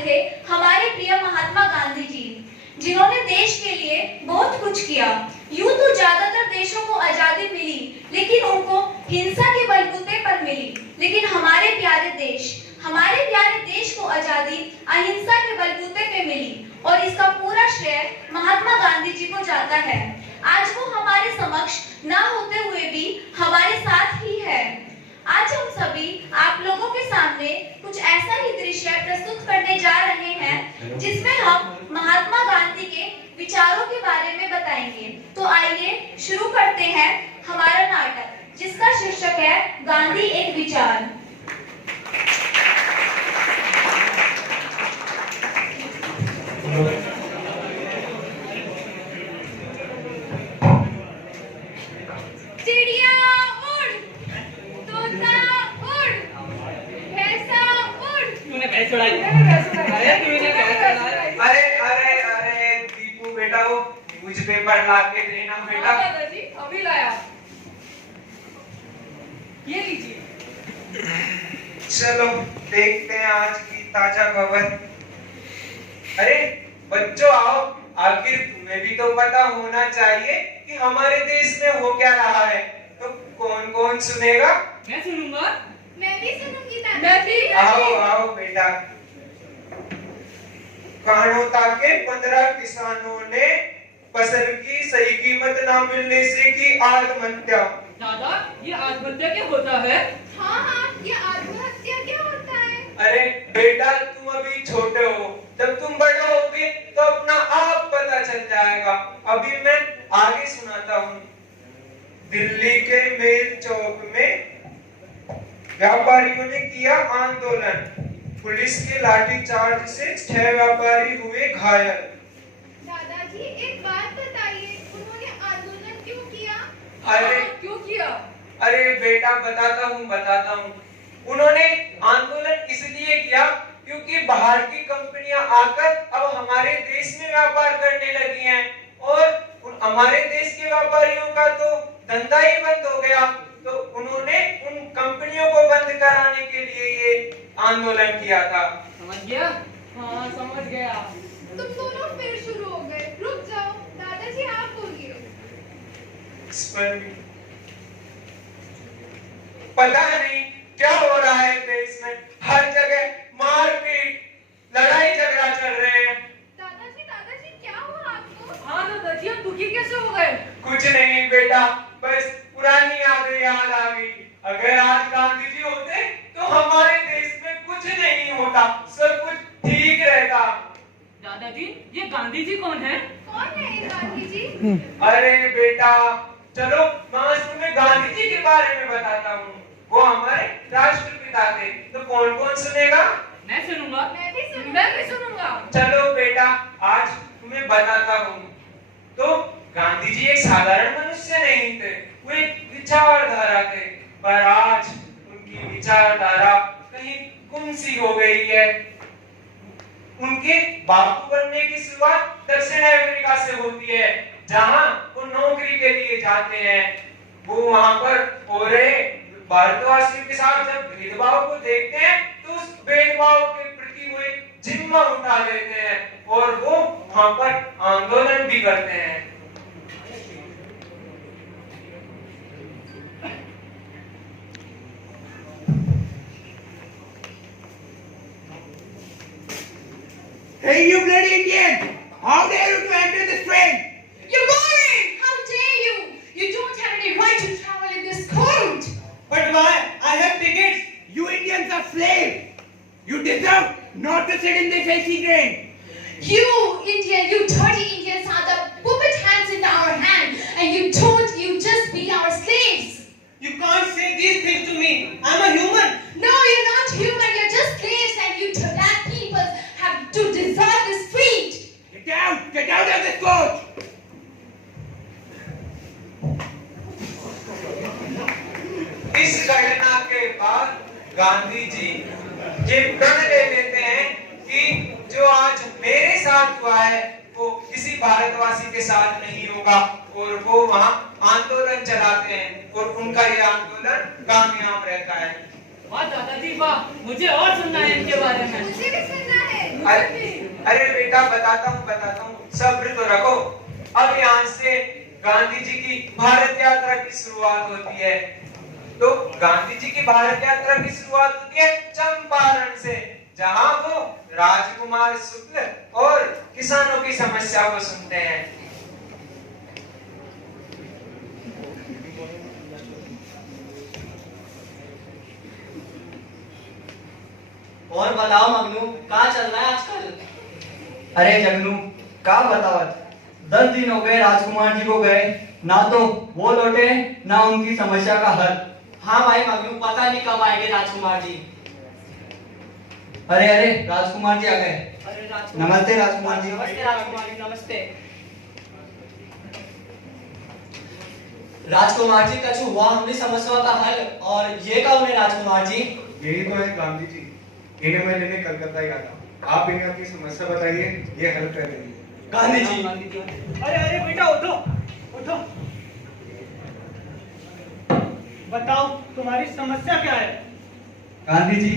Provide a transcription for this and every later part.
थे हमारे प्रिय महात्मा गांधी जी, जिन्होंने देश के लिए बहुत कुछ किया। यूं तो ज्यादातर देशों को आजादी मिली, लेकिन उनको हिंसा के बलबूते पर मिली। लेकिन हमारे प्यारे देश को आजादी अहिंसा के बलबूते पे मिली, और इसका पूरा श्रेय महात्मा गांधी जी को जाता है। आज वो हमारे समक्ष ना होते हुए भी हमारे साथ ही है। आज हम सभी आप लोगों के सामने कुछ ऐसा ही दृश्य प्रस्तुत करने जा रहे हैं, जिसमें हम महात्मा गांधी के विचारों के बारे में बताएंगे। तो आइए शुरू करते हैं हमारा नाटक, जिसका शीर्षक है गांधी एक विचार। चिड़िया उड़, तोता उड़, भैंसा उड़। तूने भैंस उड़ाई? अरे अरे अरे दीपू बेटा, वो न्यूज़पेपर ला के देना बेटा। दादाजी अभी लाया, ये लीजिए। चलो देखते हैं आज की ताजा खबर। अरे बच्चों आओ, आखिर तुम्हें भी तो पता होना चाहिए कि हमारे देश में हो क्या रहा है। तो कौन कौन सुनेगा? मैं सुनूंगा। मैं भी सुनूंगी दादाजी। आओ आओ बेटा। कानोता के 15 किसानों ने फसल की सही कीमत ना मिलने से की आत्महत्या। दादा, ये आत्महत्या क्या होता है? हाँ, ये आत्महत्या क्या होता है? अरे बेटा, तुम अभी छोटे हो, जब तुम बड़े होगे तो अपना आप पता चल जाएगा। अभी मैं आगे सुनाता हूँ। दिल्ली के मेल चौक में व्यापारियों ने किया आंदोलन। पुलिस के लाठीचार्ज से 6 व्यापारी हुए घायल। दादाजी एक बात बताइए, उन्होंने आंदोलन क्यों किया? अरे क्यों किया? अरे बेटा, बताता हूँ। उन्होंने आंदोलन इसलिए किया क्योंकि बाहर की कंपनियां आकर अब हमारे देश में व्यापार करने लगी हैं, और हमारे देश के व्यापारियों का तो धंधा ही बंद हो गया। तो उन्होंने उन कंपनियों को बंद कराने के लिए ये आंदोलन किया था। समझ गया? हाँ, समझ गया। तुम दोनों फिर शुरू हो गए। रुक जाओ दादाजी, आप बोलिए। इस पर भी पता नहीं क्या हो रहा है देश में। हर जगह मारपीट, लड़ाई झगड़ा चल रहे हैं। दादाजी क्या हुआ आपको? हाँ दादाजी, हम दुखी कैसे हो गए? कुछ नहीं बेटा, बस पुरानी यादें याद आ गई। अगर आज गांधी जी होते तो हमारे देश में कुछ नहीं होता, सब कुछ ठीक रहता। दादाजी, ये गांधी जी कौन है? कौन है ये गांधी जी? अरे बेटा, चलो मैं आज तुम्हें गांधी जी के बारे में बताता हूँ। वो हमारे राष्ट्रपिता थे। तो कौन कौन सुनेगा? मैं सुनूंगा। मैं भी सुनूंगा। चलो बेटा, आज तुम्हें बताता हूँ। तो गांधी जी एक साधारण मनुष्य नहीं थे, वो एक विचारधारा थे। पर आज उनकी विचारधारा कहीं गुम सी हो गई है। उनके बापू बनने की शुरुआत दक्षिण अफ्रीका से होती है, जहां वो नौकरी के लिए जाते हैं। वो वहां पर हो रहे भारतवासियों के साथ जब भेदभाव को देखते हैं, तो उस भेदभाव के प्रति वो एक जिम्मा उठा लेते हैं, और वो वहां पर आंदोलन भी करते हैं। Hey, you bloody Indian! How dare you to enter this train? You bully! How dare you? You don't have any right to travel in this cold. But why? I have tickets. You Indians are slaves. You deserve not to sit in this AC train. You dirty Indians are the puppet hands in our hand, and you just be our slaves. You can't say these things to me. I'm a human. No, you're not human. You're just slaves, and you black people have to deserve this fate. Get out! Get out of this coach! इस घटना के बाद गांधी जी ये प्रण ले लेते हैं कि जो आज मेरे साथ हुआ है वो किसी भारतवासी के साथ नहीं होगा, और वो वहाँ आंदोलन चलाते हैं, और उनका ये आंदोलन कामयाब रहता है। वाह दादाजी वाह, मुझे और सुनना है इनके बारे में। मुझे भी सुनना है। अरे बेटा बताता हूँ, सब्र तो रखो। अब यहाँ से गांधी जी की भारत यात्रा की शुरुआत होती है। तो गांधी जी की भारत यात्रा की शुरुआत होती है चंपारण से, जहाँ वो राजकुमार शुक्ल और किसानों की समस्या को सुनते हैं। और बताओ मगनू, कहाँ चल रहा है आजकल? अरे जगनू, का बतावत, 10 दिन हो गए राजकुमार जी को गए, ना तो वो लौटे ना उनकी समस्या का हल। हाँ भाई मगनू, पता नहीं कब आएंगे राजकुमार जी। अरे अरे राजकुमार जी आ गए। अरे राजकुमार, नमस्ते राजकुमार जी। नमस्ते राजकुमार जी, नमस्ते। राजकुमार जी, कछु हुआ हमारी समस्या का हल? और ये कौन है राजकुमार जी? यही तो है गांधी जी, इन्हें मैं लेने कलकत्ता गया था। आप इन्हें अपनी समस्या बताइए, ये हल कर देंगे। गांधी जी। अरे अरे बेटा उठो, उठो। बताओ तुम्हारी समस्या क्या है? गांधी जी,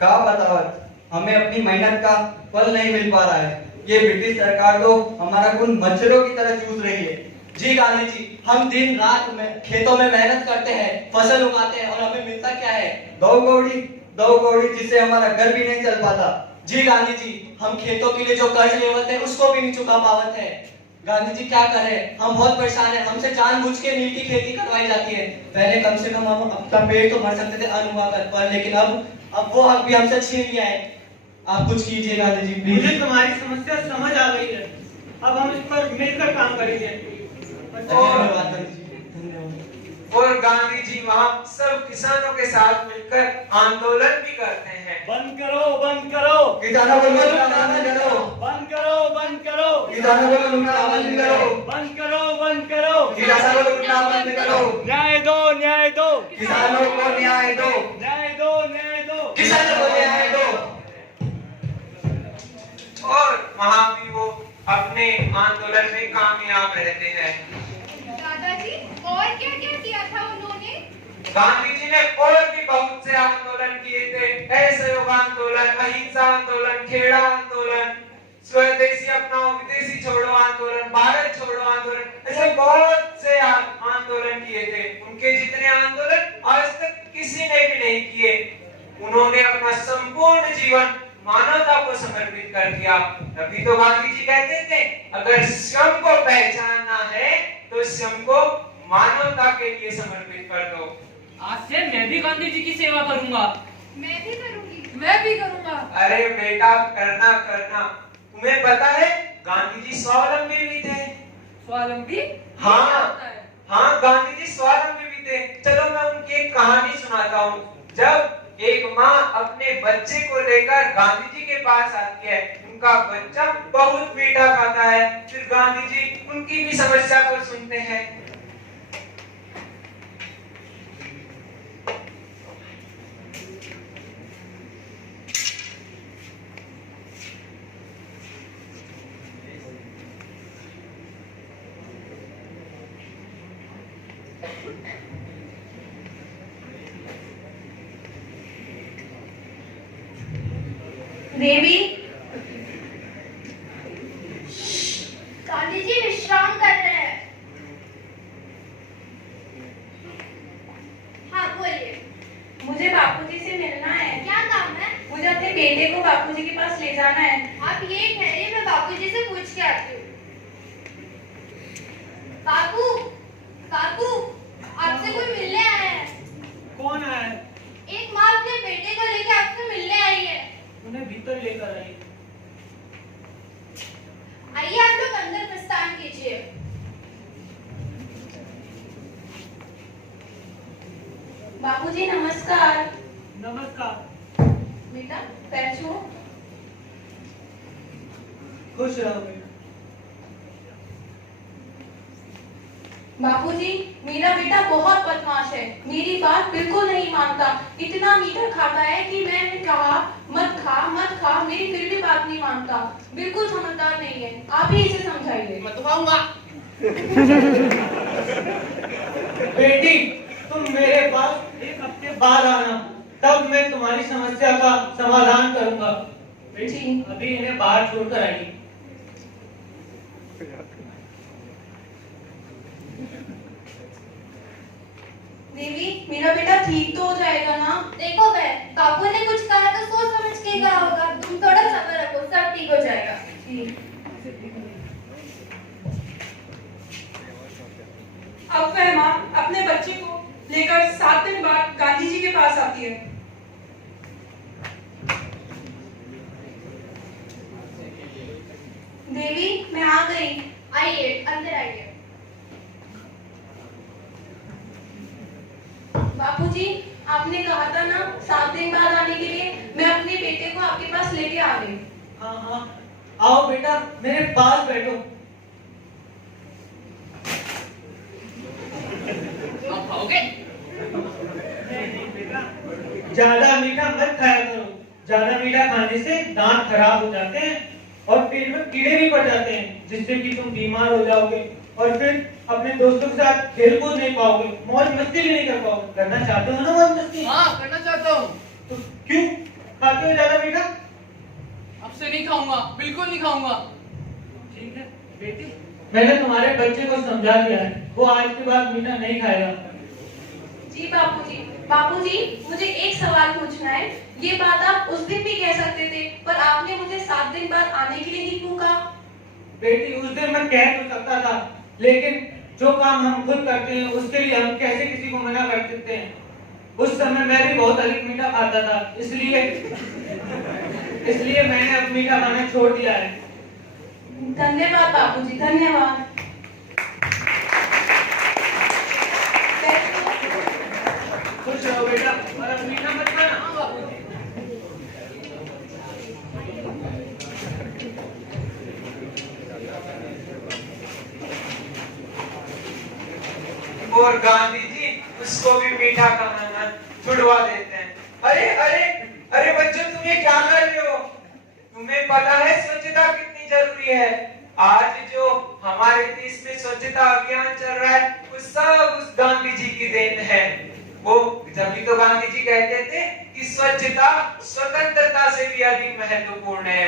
का बतावत, हमें अपनी मेहनत का फल नहीं मिल पा रहा है। ये ब्रिटिश सरकार तो हमारा खून मच्छरों की तरह चूस रही है। जी गांधी जी, हम दिन रात में खेतों में मेहनत करते हैं, फसल उगाते हैं, और हमें मिलता क्या है? दो कौड़ी जिससे हमारा घर भी नहीं चल पाता। जी गांधी जी, हम खेतों के लिए जो कर्ज लेवत है उसको भी नहीं चुका पावत है। गांधी जी क्या करें, हम बहुत परेशान हैं। हमसे जानबूझ के नील की खेती करवाई जाती है। पहले कम से कम हम अपना पेट तो भर सकते थे अन्न उगा कर, पर लेकिन अब वो हक भी हमसे छीन लिया है। आप कुछ कीजिए गांधी जी प्लीज। मुझे तुम्हारी समस्या समझ आ गई है, अब हम इस पर मिलकर काम करेंगे। धन्यवाद गांधी जी, धन्यवाद। और गांधी जी वहाँ सब किसानों के साथ मिलकर आंदोलन भी करते हैं। बंद करो, बंद करो, किसानों को लूटना बंद करो, बंद करो, बंद करो, किसानों को लूटना बंद करो, बंद करो, बंद करो, किसानों को लूटना बंद करो, न्याय दो, न्याय दो, किसानों को न्याय दो, न्याय दो, न्याय दो, किसानों को न्याय दो। और वहाँ भी वो अपने आंदोलन में कामयाब रहते हैं। दादाजी, और क्या क्या किया था उन्होंने? गांधी जी ने और भी बहुत से आंदोलन किए थे। असहयोग आंदोलन, अहिंसा आंदोलन, खेड़ा आंदोलन, स्वदेशी अपनाओ विदेशी छोड़ो आंदोलन, भारत छोड़ो आंदोलन, ऐसे बहुत से आंदोलन किए थे। उनके जितने आंदोलन आज तक किसी ने भी नहीं किए। उन्होंने अपना संपूर्ण जीवन मानवता को समर्पित कर दिया। तभी तो गांधी जी कहते थे, अगर स्वयं को पहचानना है तो स्वयं को मानवता के लिए समर्पित कर दो। आज से मैं भी गांधी जी की सेवा करूंगा। मैं भी करूंगी। मैं भी करूंगा। अरे बेटा करना करना। तुम्हें पता है गांधी जी स्वावलंबी भी थे। स्वावलंबी? हाँ हाँ, गांधी जी स्वावलंबी भी थे। चलो मैं उनकी एक कहानी सुनाता हूँ। जब एक माँ अपने बच्चे को लेकर गांधी जी के पास आती है, उनका बच्चा बहुत मीठा खाता है। फिर गांधी जी उनकी भी समस्या को सुनते हैं। देवी, गांधी जी विश्राम कर रहे हैं। हाँ बोलिए। मुझे बापूजी से मिलना है। क्या काम है? मुझे अपने बेटे को बापूजी के पास ले जाना है। आप ये ठहरिए, मैं बापूजी से पूछ के आती हूँ। बापू, बापू, आपसे कोई मिलने आया है। कौन आया है? एक माँ अपने बेटे को लेकर आपसे मिलने आई है। उन्हें भीतर लेकर आइए। आइए आप लोग अंदर प्रस्थान कीजिए। बापूजी नमस्कार। नमस्कार। बेटा पैर छुओ। खुश रहो बेटा। बापूजी, मेरा बेटा बहुत बदमाश है, मेरी बात बिल्कुल नहीं मानता। इतना मीठा खाता है कि मैंने कहा मत खा, मेरी फिर भी बात नहीं मानता। बिल्कुल समझदार नहीं है, आप ही इसे समझाइए। मैं तो खाऊंगा। बेटी, तुम मेरे पास एक हफ्ते बाद आना, तब मैं तुम्हारी समस्या का समाधान करूंगा। बेटी अभी इन्हें बाहर छोड़कर आइए। देवी, मेरा बेटा ठीक तो हो जाएगा ना? देखो बहन, बापू ने कुछ कहा तो सोच समझ के कहा होगा। तुम थोड़ा सब्र रखो, सब ठीक हो जाएगा। अब वह माँ अपने बच्चे को लेकर 7 दिन बाद गांधी जी के पास आती है। देवी, मैं आ गई। आइए, अंदर आइए। बापूजी, आपने कहा था ना 7 दिन बाद आने के लिए। मैं अपने बेटे को आपके पास लेके आ गई। हाँ हाँ, आओ बेटा, मेरे पास बैठो। आप खाओगे? ज्यादा मीठा मत खाया करो। ज्यादा मीठा खाने से दांत खराब हो जाते हैं और पेट में कीड़े भी पड़ जाते हैं, जिससे कि तुम बीमार हो जाओगे और फिर अपने दोस्तों के साथ खेल कूद नहीं पाओगे, मौज मस्ती भी नहीं कर पाओगे। करना चाहते हो ना मौज मस्ती? हाँ, करना चाहता हूँ। तो क्यों खाते हो ज्यादा मीठा? अब से नहीं खाऊंगा, बिल्कुल नहीं खाऊंगा। ठीक है बेटी, मैंने तुम्हारे बच्चे को समझा दिया है, वो आज के बाद मीठा नहीं खाएगा। जी बापूजी। बापूजी, मुझे एक सवाल पूछना है। ये बात आप उस दिन भी कह सकते थे, पर आपने मुझे 7 दिन बाद आने के लिए ही क्यों कहा? बेटी, उस दिन मैं कह तो सकता था, लेकिन जो काम हम खुद करते हैं उसके लिए हम कैसे किसी को मना कर सकते हैं। उस समय मैं भी बहुत अधिक मीठा खाता था, इसलिए मैंने अब मीठा खाना छोड़ दिया है। धन्यवाद बापूजी, धन्यवाद। खुश रहो बेटा, और अब मीठा मत खाना। हाँ बापूजी। और गांधी जी उसको भी मीठा खाना छुड़वा देते हैं। अरे अरे अरे बच्चों, तुम ये क्या कर रहे हो? तुम्हें पता है स्वच्छता कितनी जरूरी है? आज जो हमारे देश में स्वच्छता अभियान चल रहा है, वो सब उस गांधी जी की देन है। वो जब तो गांधी जी कहते थे कि स्वच्छता स्वतंत्रता से भी अधिक महत्वपूर्ण है।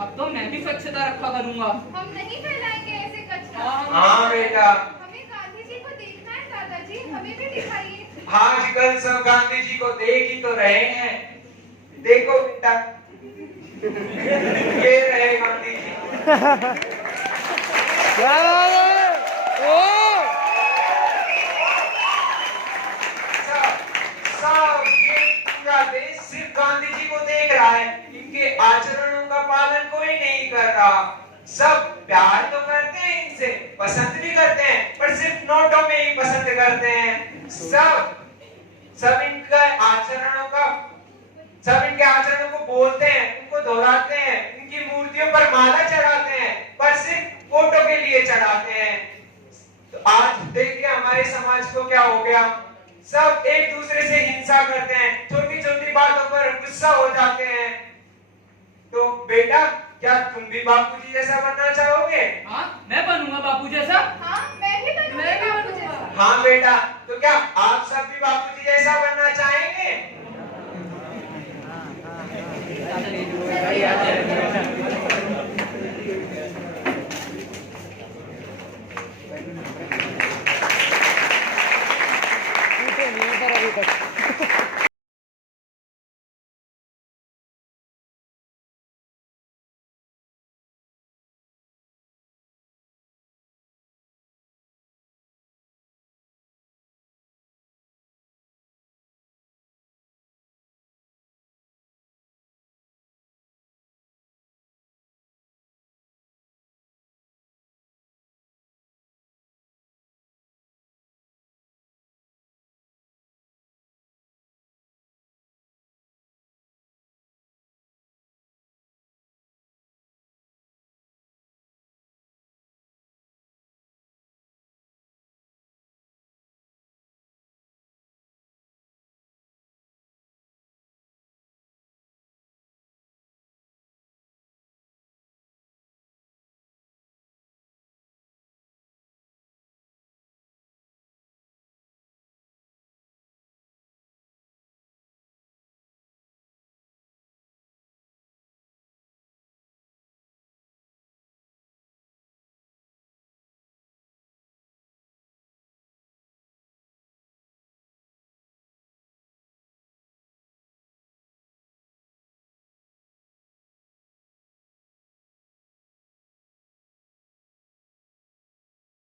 अब तो मैं भी स्वच्छता रखा करूंगा। हम नहीं फैलाएंगे ऐसे कचरा। हाँ बेटा, हमें गांधी जी को देखना है दादाजी, हमें भी दिखाइए। आजकल सब गांधी जी को देख ही तो रहे हैं। देखो बेटा, ये रहे गांधी जी। सब ये पूरा देश सिर्फ गांधी जी को देख रहा है। इनके आचरणों का पालन कोई नहीं कर रहा। सब प्यार तो करते हैं इनसे, पसंद भी करते हैं, पर सिर्फ नोटों में ही पसंद करते हैं। सब इनके आचरणों को बोलते हैं, उनको दोहराते हैं, इनकी मूर्तियों पर माला चढ़ाते हैं, पर सिर्फ फोटो के लिए चढ़ाते हैं। तो आज देखिए हमारे समाज को क्या हो गया। सब एक दूसरे से हिंसा करते हैं, छोटी छोटी बातों पर गुस्सा हो जाते हैं। तो बेटा, क्या तुम भी बापूजी जैसा बनना चाहोगे? हाँ, मैं बनूंगा बापू जैसा। हाँ, मैं भी बनूंगी बापू जैसा। हाँ बेटा, तो क्या आप सब भी बापूजी जैसा बनना चाहेंगे?